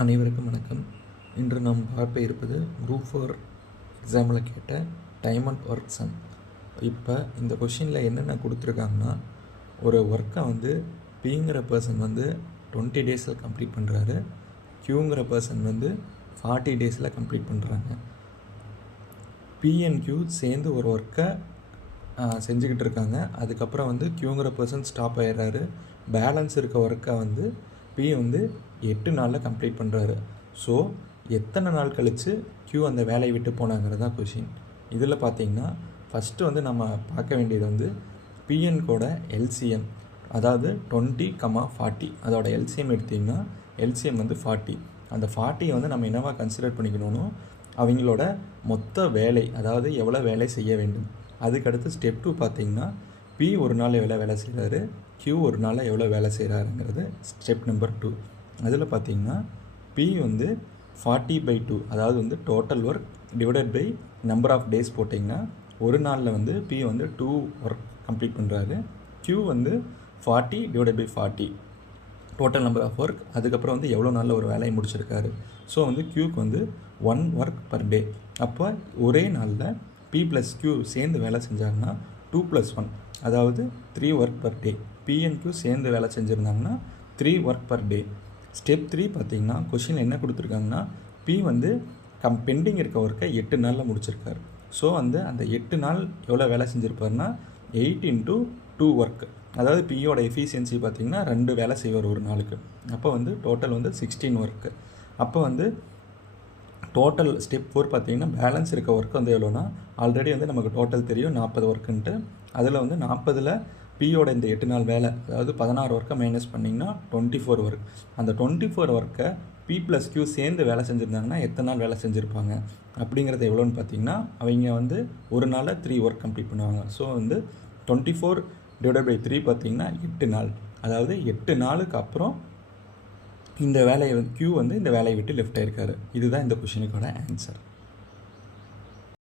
அனைவருக்கும் வணக்கம். இன்று நாம் பார்க்க இருப்பது குரூப் 4 எக்ஸாமில் கேட்ட டைம் அண்ட் ஒர்க் சம். இப்போ இந்த கொஷினில் என்னென்ன கொடுத்துருக்காங்கன்னா, ஒரு ஒர்க்கை வந்து பிங்கிற பர்சன் வந்து 20 டேஸில் கம்ப்ளீட் பண்ணுறாரு, கியூங்கிற பர்சன் வந்து 40 டேஸில் கம்ப்ளீட் பண்ணுறாங்க. பி அண்ட் கியூ சேர்ந்து ஒரு ஒர்க்கை செஞ்சுக்கிட்டு இருக்காங்க. அதுக்கப்புறம் வந்து கியூங்கிற பர்சன் ஸ்டாப் ஆகிடுறாரு. பேலன்ஸ் இருக்க ஒர்க்கை வந்து பி வந்து 8 நாளில் கம்ப்ளீட் பண்ணுறாரு. ஸோ எத்தனை நாள் கழித்து கியூ அந்த வேலையை விட்டு போனாங்கிறது தான் கொஷின். இதில் பார்த்திங்கன்னா ஃபஸ்ட்டு வந்து நம்ம பார்க்க வேண்டியது வந்து பிஎன்கோட எல்சிஎம், அதாவது 20, 40 அதோட எல்சிஎம் எடுத்திங்கன்னா எல்சிஎம் வந்து 40. அந்த 40 வந்து நம்ம என்னவா கன்சிடர் பண்ணிக்கணும்னு அவங்களோட மொத்த வேலை, அதாவது எவ்வளோ வேலை செய்ய வேண்டும். அதுக்கடுத்து ஸ்டெப் 2 பார்த்திங்கன்னா பி ஒரு நாள் எவ்வளோ வேலை செய்கிறாரு, கியூ ஒரு நாளில் எவ்வளோ வேலை செய்கிறாருங்கிறது ஸ்டெப் நம்பர் 2. அதில் பார்த்திங்கன்னா பி வந்து 40/2, அதாவது வந்து total work divided by number of days போட்டிங்கன்னா ஒரு நாளில் வந்து பி வந்து 2 ஒர்க் கம்ப்ளீட் பண்ணுறாரு. கியூ வந்து 40/40 டோட்டல் நம்பர் ஆஃப் ஒர்க். அதுக்கப்புறம் வந்து எவ்வளோ நாளில் ஒரு வேலையை முடிச்சிருக்காரு. ஸோ வந்து கியூக்கு வந்து 1 ஒர்க் பர் டே. அப்போ ஒரே நாளில் பி ப்ளஸ் கியூ சேர்ந்து வேலை செஞ்சாங்கன்னா 2 + 1, அதாவது 3 work per day. P and Q சேர்ந்து வேலை செஞ்சுருந்தாங்கன்னா 3 ஒர்க் பர் டே. ஸ்டெப் 3 பார்த்திங்கன்னா கொஷினில் என்ன கொடுத்துருக்காங்கன்னா, பி வந்து பெண்டிங் இருக்க ஒர்க்கை 8 நாளில் முடிச்சிருக்காரு. ஸோ வந்து அந்த 8 நாள் எவ்வளோ வேலை செஞ்சுருப்பாருன்னா 8 × 2 ஒர்க், அதாவது பியோட எஃபிஷியன்சி பார்த்திங்கன்னா 2 வேலை செய்வார் ஒரு நாளுக்கு. அப்போ வந்து டோட்டல் வந்து 16 ஒர்க்கு. அப்போ வந்து டோட்டல் ஸ்டெப் 4 பார்த்திங்கன்னா பேலன்ஸ் இருக்க ஒர்க் வந்து எவ்வளோனா, ஆல்ரெடி வந்து நமக்கு டோட்டல் தெரியும் 40 ஒர்க்குன்ட்டு. அதில் வந்து 40ல் பியோட இந்த 8 நாள் வேலை, அதாவது 16 ஒர்க்கை மைனஸ் பண்ணிங்கன்னா 24 ஒர்க். அந்த 24 ஒர்க்கை பி ப்ளஸ் கியூ சேர்ந்து வேலை செஞ்சுருந்தாங்கன்னா எத்தனை நாள் வேலை செஞ்சுருப்பாங்க அப்படிங்கிறது எவ்வளோன்னு பார்த்தீங்கன்னா, அவங்க வந்து ஒரு நாளில் 3 ஒர்க் கம்ப்ளீட் பண்ணுவாங்க. ஸோ வந்து 24/3 பார்த்திங்கன்னா 8 நாள், அதாவது 8 நாளுக்கு அப்புறம் இந்த வேலையை கியூ வந்து இந்த வேலையை விட்டு லெஃப்ட் ஆகிருக்காரு. இதுதான் இந்த கொஷினுக்கான ஆன்சர்.